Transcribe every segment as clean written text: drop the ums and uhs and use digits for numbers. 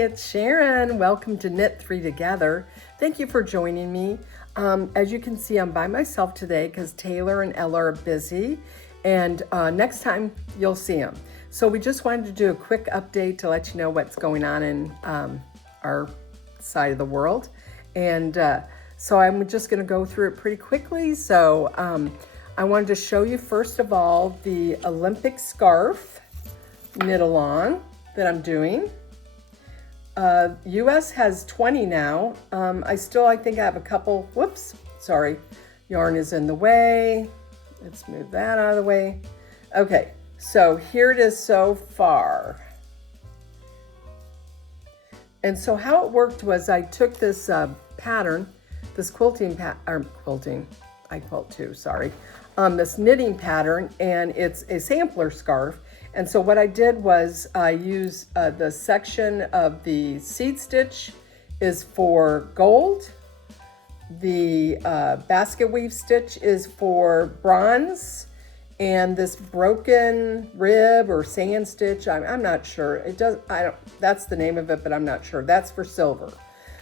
it's Sharon. Welcome to Knit 3 Together. Thank you for joining me. As you can see, I'm by myself today because Taylor and Ella are busy, and next time you'll see them. So we just wanted to do a quick update to let you know what's going on in our side of the world. And so I'm just going to go through it pretty quickly. So I wanted to show you, first of all, the Olympic scarf knit along that I'm doing. US has 20 now. I think I have a couple, yarn is in the way. Let's move that out of the way. Okay, so here it is so far. And so how it worked was I took this pattern, this I quilt too, sorry. This knitting pattern, and it's a sampler scarf. And so what I did was I used the section of the seed stitch is for gold. The basket weave stitch is for bronze. And this broken rib or sand stitch, I'm not sure. That's the name of it, but I'm not sure. That's for silver.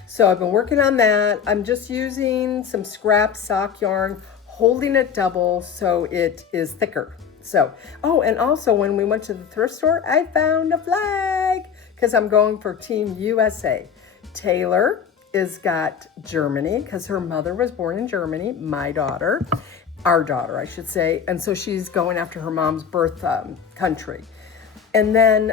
So I've been working on that. I'm just using some scrap sock yarn, holding it double so it is thicker. So, and also when we went to the thrift store, I found a flag because I'm going for Team USA. Taylor is got Germany because her mother was born in Germany, our daughter, I should say. And so she's going after her mom's birth country. And then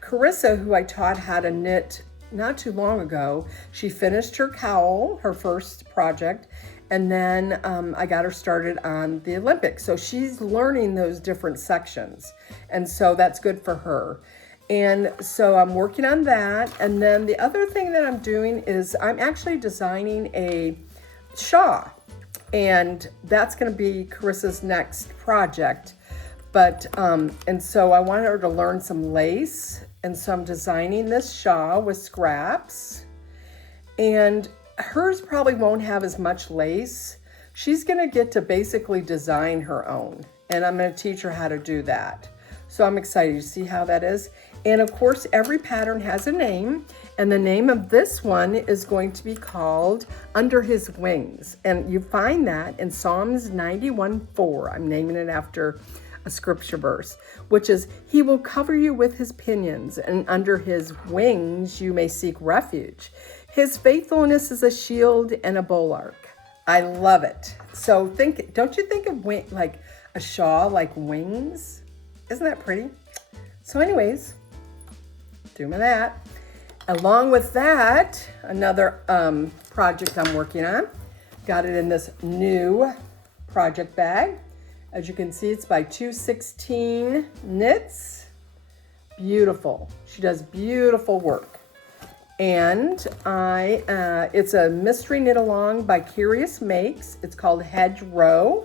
Carissa, who I taught how to knit not too long ago, she finished her cowl, her first project. And then I got her started on the Olympics. So she's learning those different sections. And so that's good for her. And so I'm working on that. And then the other thing that I'm doing is I'm actually designing a shawl. And that's going to be Carissa's next project. But, and so I wanted her to learn some lace. And so I'm designing this shawl with scraps. And hers probably won't have as much lace. She's going to get to basically design her own, and I'm going to teach her how to do that. So I'm excited to see how that is. And of course, every pattern has a name, and the name of this one is going to be called Under His Wings. And you find that in Psalms 91:4. I'm naming it after a scripture verse, which is, He will cover you with His pinions, and under His wings you may seek refuge. His faithfulness is a shield and a bulwark. I love it. So don't you think of like a shawl like wings? Isn't that pretty? So anyways, doing that. Along with that, another project I'm working on. Got it in this new project bag. As you can see, it's by 216 Knits. Beautiful. She does beautiful work. And it's a mystery knit along by Curious Makes. It's called Hedgerow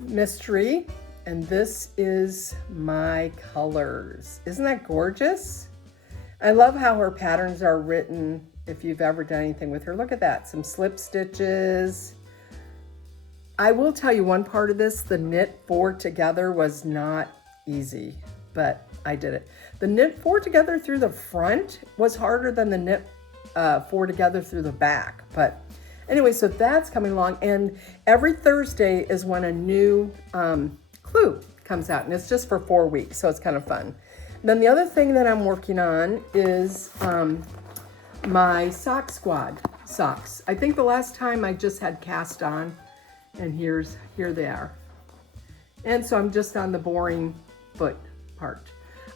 Mystery. And this is my colors. Isn't that gorgeous? I love how her patterns are written. If you've ever done anything with her, look at that. Some slip stitches. I will tell you one part of this, the knit 4 together was not easy, but I did it. The knit 4 together through the front was harder than the knit 4 together through the back. But anyway, so that's coming along. And every Thursday is when a new clue comes out. And it's just for 4 weeks, so it's kind of fun. And then the other thing that I'm working on is my sock squad socks. I think the last time I just had cast on. And here they are. And so I'm just on the boring foot part.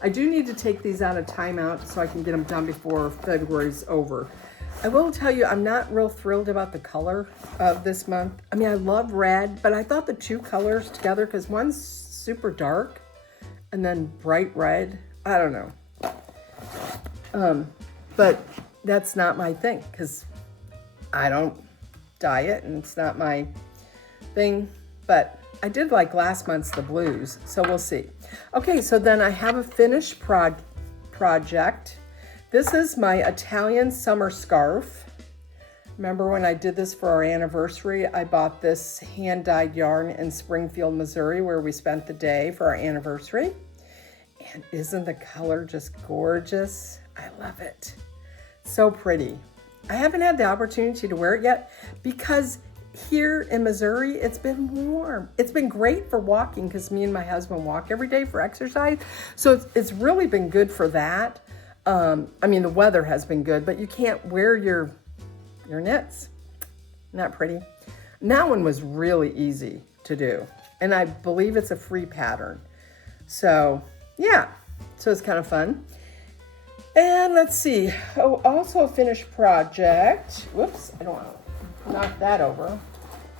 I do need to take these out of timeout so I can get them done before February's over. I will tell you, I'm not real thrilled about the color of this month. I mean, I love red, but I thought the two colors together, because one's super dark and then bright red. I don't know. But that's not my thing, because I don't dye it and it's not my thing, but I did like last month's the blues, so we'll see. Okay, so then I have a finished project. This is my Italian summer scarf. Remember when I did this for our anniversary? I bought this hand-dyed yarn in Springfield, Missouri, where we spent the day for our anniversary. And isn't the color just gorgeous? I love it. So pretty. I haven't had the opportunity to wear it yet because here in Missouri, it's been warm. It's been great for walking because me and my husband walk every day for exercise. So it's really been good for that. I mean, the weather has been good, but you can't wear your knits. Not pretty. And that one was really easy to do. And I believe it's a free pattern. So yeah, so it's kind of fun. And let's see. Oh, also a finished project. Whoops, I don't want to knock that over.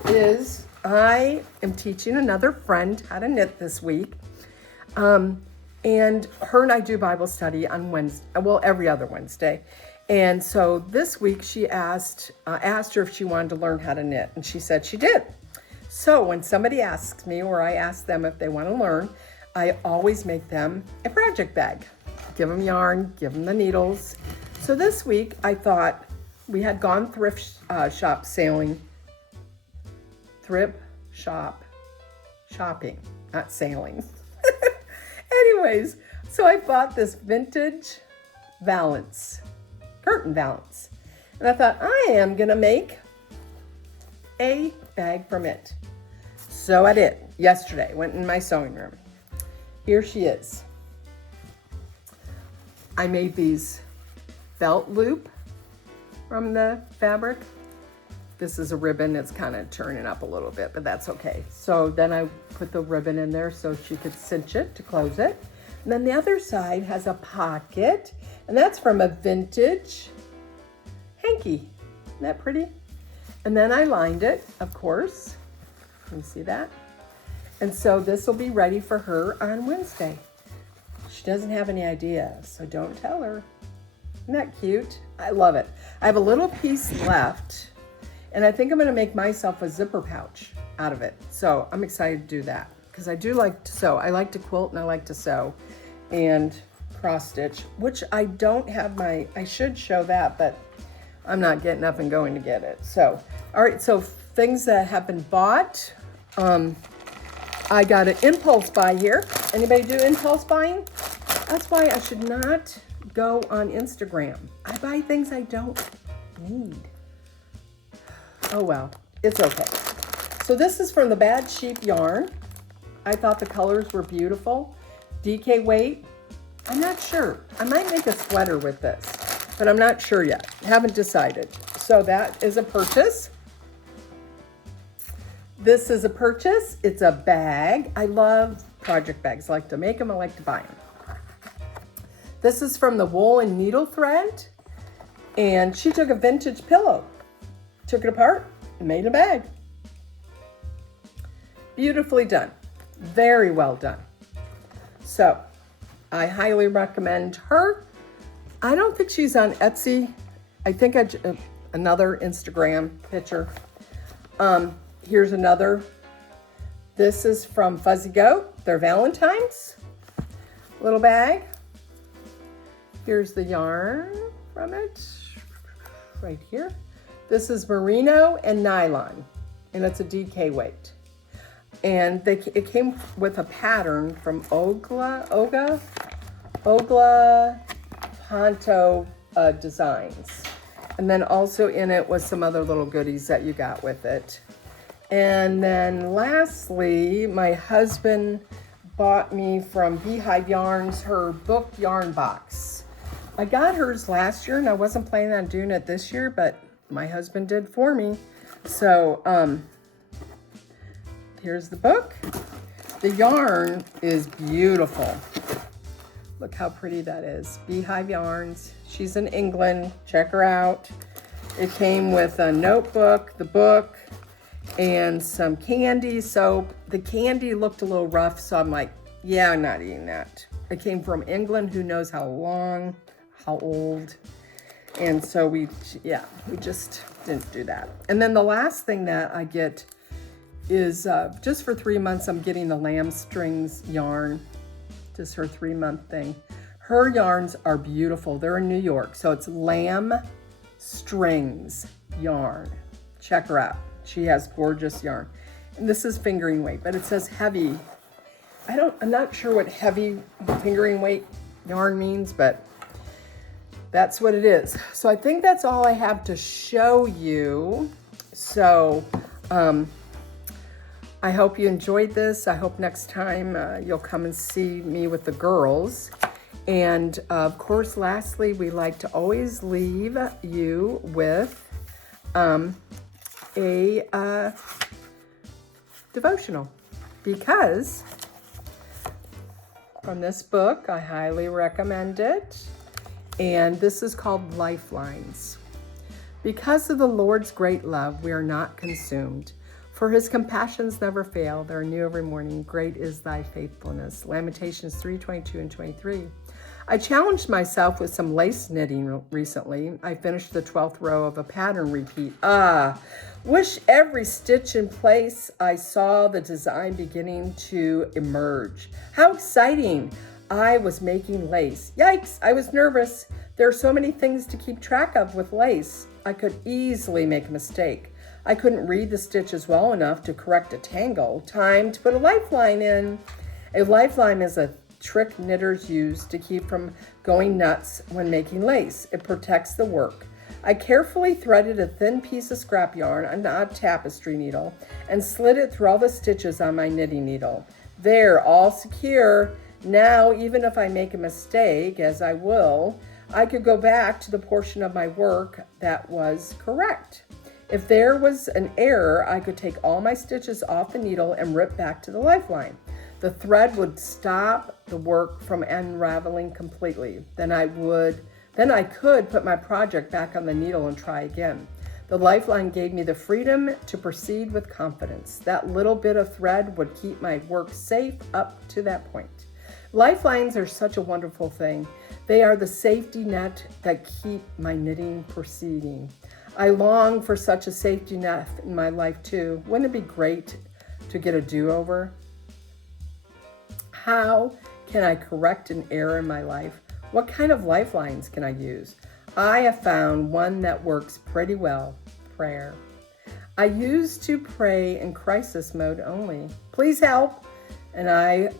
Is I am teaching another friend how to knit this week. And her and I do Bible study on Wednesday, well, every other Wednesday. And so this week she asked her if she wanted to learn how to knit, and she said she did. So when somebody asks me or I ask them if they want to learn, I always make them a project bag. Give them yarn, give them the needles. So this week I thought we had gone thrift shop sailing. Thrift shop shopping, not sailing. Anyways, so I bought this vintage valance, curtain valance. And I thought I am gonna make a bag from it. So I did yesterday, went in my sewing room. Here she is. I made these felt loop from the fabric. This is a ribbon. It's kind of turning up a little bit, but that's okay. So then I put the ribbon in there so she could cinch it to close it. And then the other side has a pocket, and that's from a vintage hanky. Isn't that pretty? And then I lined it, of course. Can you see that? And so this will be ready for her on Wednesday. She doesn't have any idea, so don't tell her. Isn't that cute? I love it. I have a little piece left, and I think I'm gonna make myself a zipper pouch out of it. So I'm excited to do that because I do like to sew. I like to quilt and I like to sew and cross stitch, which I don't have I should show that, but I'm not getting up and going to get it. So, all right, so things that have been bought. I got an impulse buy here. Anybody do impulse buying? That's why I should not go on Instagram. I buy things I don't need. Oh well, it's okay. So this is from the Bad Sheep yarn. I thought the colors were beautiful. DK weight, I'm not sure. I might make a sweater with this, but I'm not sure yet. Haven't decided. So that is a purchase. This is a purchase. It's a bag. I love project bags. I like to make them. I like to buy them. This is from the Wool and Needle Thread. And she took a vintage pillow, took it apart, and made a bag. Beautifully done. Very well done. So I highly recommend her. I don't think she's on Etsy. I think another Instagram picture. Here's another. This is from Fuzzy Goat, their Valentine's little bag. Here's the yarn from it, right here. This is merino and nylon, and it's a DK weight. And it came with a pattern from Ogla Ponto Designs. And then also in it was some other little goodies that you got with it. And then lastly, my husband bought me from Beehive Yarns her book yarn box. I got hers last year and I wasn't planning on doing it this year, but my husband did for me. So here's the book. The yarn is beautiful. Look how pretty that is. Beehive Yarns. She's in England. Check her out. It came with a notebook, the book, and some candy. So the candy looked a little rough, so I'm like, yeah, I'm not eating that. It came from England. Who knows how long, how old. And so we just didn't do that. And then the last thing that I get is just for 3 months, I'm getting the lamb strings yarn. Just her 3-month thing. Her yarns are beautiful. They're in New York. So it's lamb strings yarn. Check her out. She has gorgeous yarn. And this is fingering weight, but it says heavy. I'm not sure what heavy fingering weight yarn means, but that's what it is. So I think that's all I have to show you. So I hope you enjoyed this. I hope next time you'll come and see me with the girls. And of course, lastly, we like to always leave you with a devotional, because from this book, I highly recommend it. And this is called Lifelines. Because of the Lord's great love, we are not consumed. For his compassions never fail. They are new every morning. Great is thy faithfulness. Lamentations 3:22 and 23. I challenged myself with some lace knitting recently. I finished the 12th row of a pattern repeat. Wish every stitch in place. I saw the design beginning to emerge. How exciting! I was making lace. Yikes, I was nervous. There are so many things to keep track of with lace. I could easily make a mistake. I couldn't read the stitches well enough to correct a tangle. Time to put a lifeline in. A lifeline is a trick knitters use to keep from going nuts when making lace. It protects the work. I carefully threaded a thin piece of scrap yarn on a tapestry needle and slid it through all the stitches on my knitting needle. There, all secure. Now, even if I make a mistake, as I will, I could go back to the portion of my work that was correct. If there was an error, I could take all my stitches off the needle and rip back to the lifeline. The thread would stop the work from unraveling completely. Then I could put my project back on the needle and try again. The lifeline gave me the freedom to proceed with confidence. That little bit of thread would keep my work safe up to that point. Lifelines are such a wonderful thing. They are the safety net that keep my knitting proceeding. I long for such a safety net in my life too. Wouldn't it be great to get a do-over? How can I correct an error in my life? What kind of lifelines can I use? I have found one that works pretty well: prayer. I used to pray in crisis mode only. Please help. And I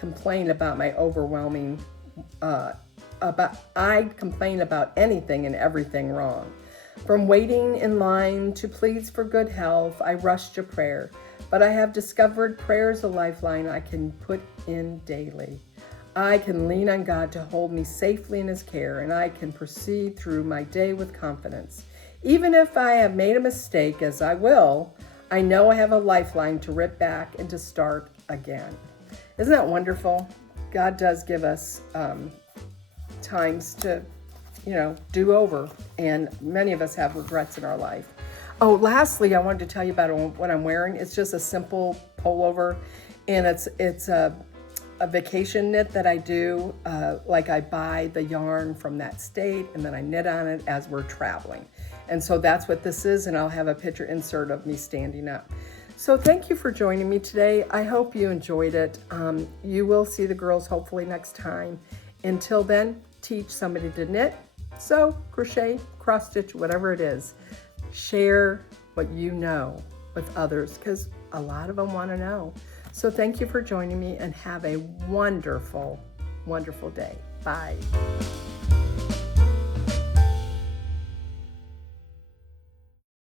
complain about my overwhelming, I complain about anything and everything wrong. From waiting in line to pleas for good health, I rush to prayer. But I have discovered prayer is a lifeline I can put in daily. I can lean on God to hold me safely in his care, and I can proceed through my day with confidence. Even if I have made a mistake, as I will, I know I have a lifeline to rip back and to start again. Isn't that wonderful? God does give us times to, do over, and many of us have regrets in our life. Oh, lastly, I wanted to tell you about what I'm wearing. It's just a simple pullover, and it's a vacation knit that I do. Like I buy the yarn from that state, and then I knit on it as we're traveling. And so that's what this is, and I'll have a picture insert of me standing up. So thank you for joining me today. I hope you enjoyed it. You will see the girls hopefully next time. Until then, teach somebody to knit, sew, crochet, cross stitch, whatever it is. Share what you know with others, because a lot of them want to know. So thank you for joining me, and have a wonderful, wonderful day. Bye.